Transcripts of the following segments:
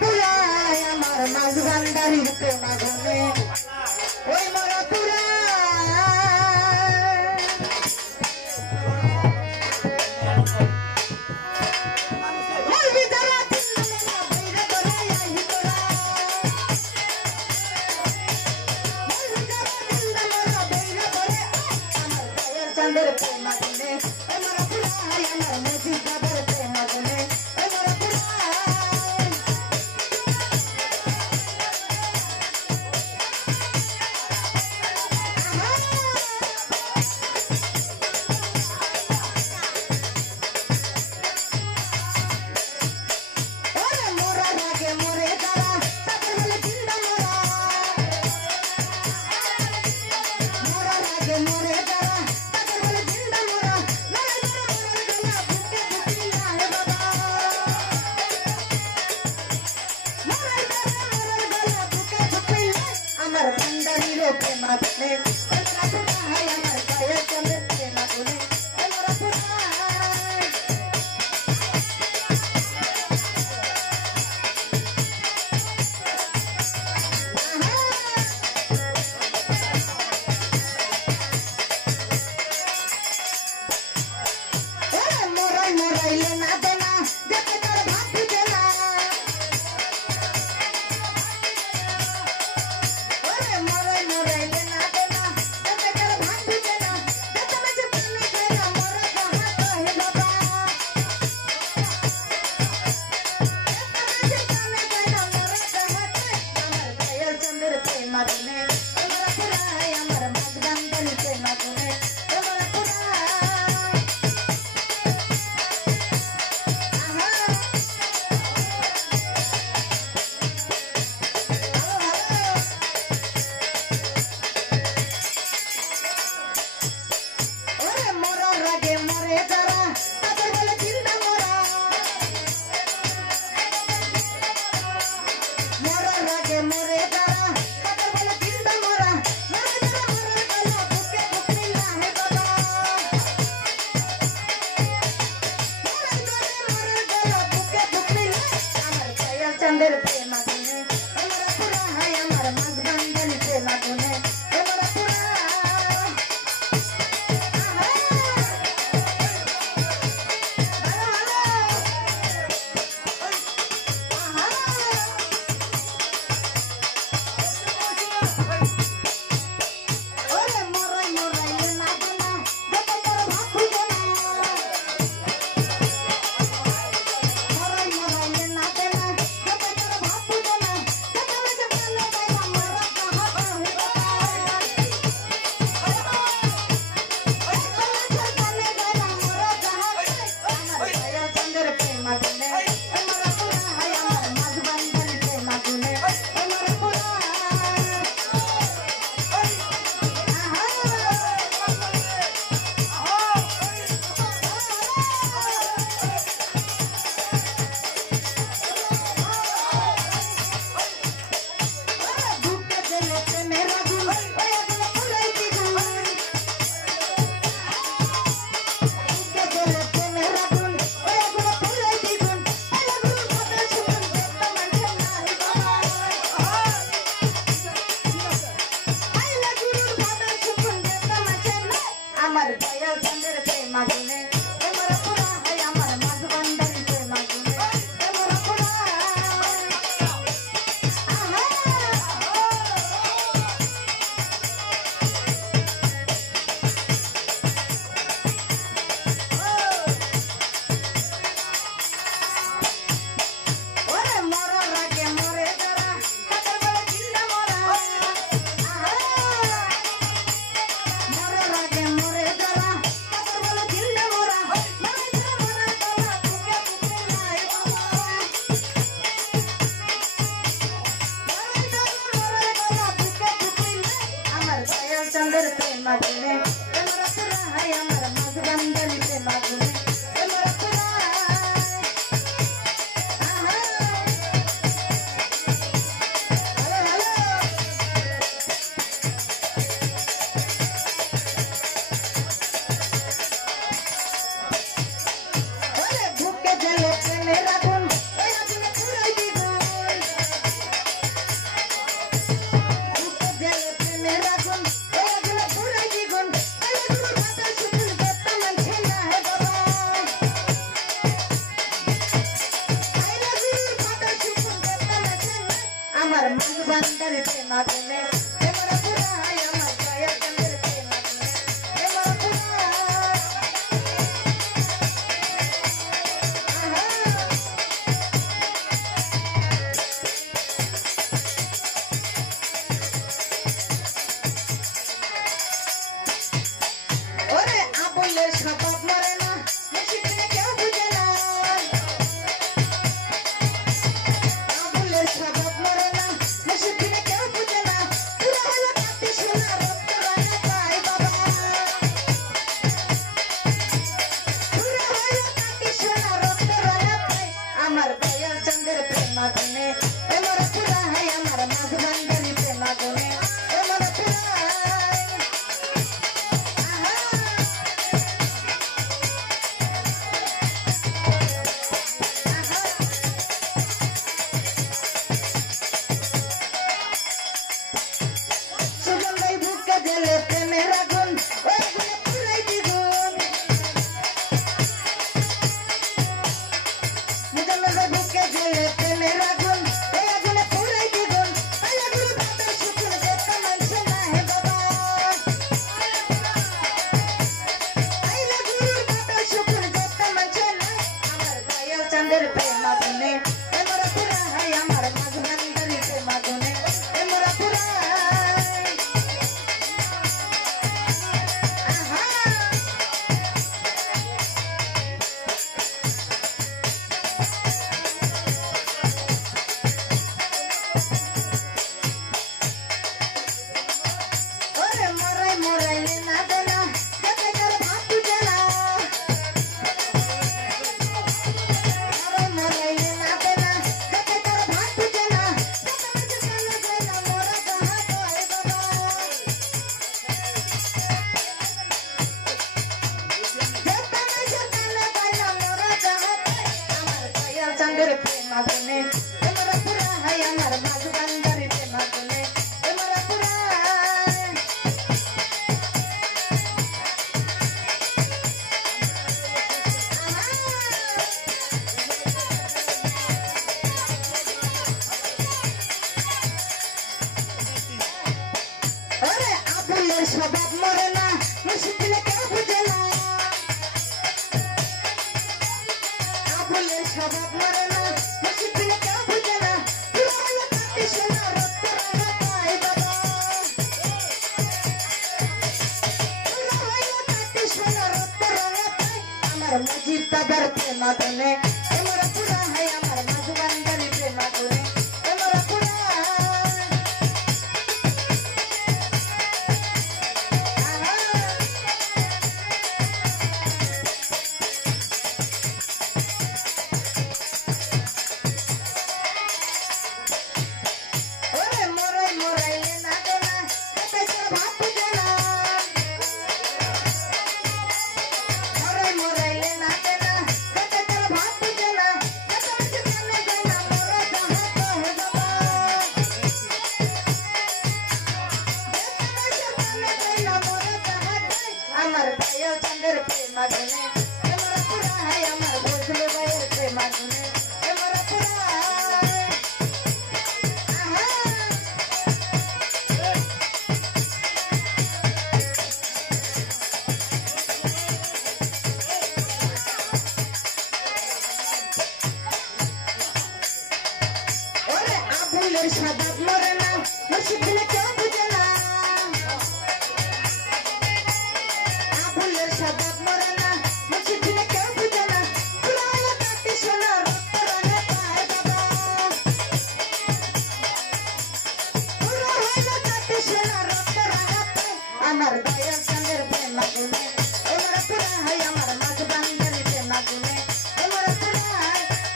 পুরাই আমার মাঝ ভান্ডারির প্রেম আগুনে ওই মরা পুরাই चंदर प्रेम आगुने मरा पुराई আমার মজিদ বাবার প্রেম আগুনে মরা পুরাই ওরে মোরা রাগে মরে যারা তাদের বলে জিন্দা মোরা মোরা রাগে মরে যারা তাদের বলে জিন্দা মোরা মরে যারা মরে গেলা বুকে বুকে না হে বাবা মরে যারা মরে গেলা বুকে বুকে আমার ভান্ডারির প্রেম আগুনে মরা পুরাই আমার গায়ে চন্দ্রের প্রেম আগুনে মরা পুরাই मोराई मोराई लेना देना जैसे कर भाग देना ओरे मोराई मोराई लेना देना जैसे कर भाग देना जैसे मैं चुपने गया मोरा कहाँ कहे बाबा जैसे मैं चुपने गया मोरा कहाँ कहे अमर गया चंद्र प्रेम आगुने मरा पुराई अमर मजगंदन प्रेम आगुने मरा पुराई ওরে মোরা রাগে মরে যারা তাদের বলে জিন্দা মোরা মোরা রাগে মরে যারা তাদের বলে জিন্দা মোরা মরে যারা মরে গেল বুকে বুকে না হে বাবা মরে গেল বুকে বুকে না আমার গায়ে চন্দ্রের প্রেম আগুনে মরা পুরাই আমার মাঝ ভান্ডারির প্রেম আগুনে মরা পুরাই ओरे मोराई मोराई लेना देना जैसे कर भाग देना मोराई मोराई लेना देना जैसे कर भाग बंदर प्रेम गुने मोरा पूरा है अमर दयाल चंद्र प्रेम गुने मोरा पूरा ओरे आबुले शबाब मरे ना नसीब ने क्या बुझना आबुले शबाब मरे ना नसीब ने क्या बुझना पूरा होला काटे सोना रक्त राना पाए बाबा पूरा होला काटे सोना रक्त राना पाए अमर दयाल चंद्र प्रेम गुने मोरा पूरा है अमर मधुबंदरी प्रेम गुने मोरा पूरा सुगंधाई भूख जले प्रेमेरा गुण ओ गुण पुराई दिगुण सुगंधाई भूख जले प्रेमेरा गुण ओ गुण पुराई दिगुण आया गुरु दाता सुकुन देता मनसे ना है बाबा आया गुरु दाता सुकुन देता मनसे ना अमर दयाल चंद्र प्रेम गुने मोरा पूरा है अमर मधुबंदरी प्रेम गुने मोरा पूरा ओरे मोराई मोराई लेना देना जते कर भात तुझला मोराई मोराई लेना देना जते कर भात तुझला जते मुझे चल देना मोरा कहां तो है बाबा जते मुझे चल देना मोरा कहां तो अमर दयाल चंद्र प्रेम गुने मोरा पूरा है अमर मधुबंदरी प्रेम गुने मोरा पूरा अरे आबुले शबाब मरे ना नसीब ने क्या बुझना आबुले शबाब मरे ना नसीब ने क्या बुझना पूरा होला काटे सोना रक्त राना पाए बाबा पूरा होला काटे सोना रक्त राना पाए अमर मुजीब कदर प्रेम गुने मोरा पूरा है अमर मधुबंदरी प्रेम गुने मोरा पूरा ओरे मोराई मोराई लेना देना जते कर भात तुझला मोराई मोराई लेना देना जते कर भात तुझला जते मुझे चल देना मोरा कहां तो है बाबा जते मुझे चल देना मोरा कहां तो अमर दयाल चंद्र प्रेम गुने मोरा पूरा है अमर भोजले दयाल प्रेम गुने मोरा पूरा ओरे आबुले शबाब मरे ना नसीब ने क्या बुझना आबुले शबाब मरे ना नसीब ने क्या बुझना पूरा होला काटे सोना रक्त राना पाए बाबा पूरा होला काटे सोना रक्त राना पाए अमर दयाल चंद्र प्रेम गुने मोरा पूरा है अमर मधुबंदरी प्रेम गुने मोरा पूरा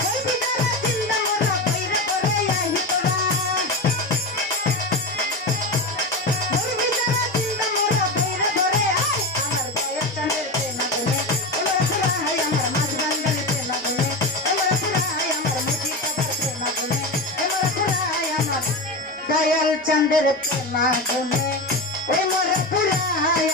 कोई भी जरा जिंदा मोरा पैर करे यही तोरा कोई भी जरा जिंदा मोरा पैर करे आए अमर दयाल चंद्र प्रेम गुने मोरा पूरा है अमर मधुबंदरी प्रेम गुने मोरा पूरा है अमर मुजीब कदर प्रेम गुने मोरा पूरा है अमर दयाल चंद्र प्रेम गुने मोरा पूरा है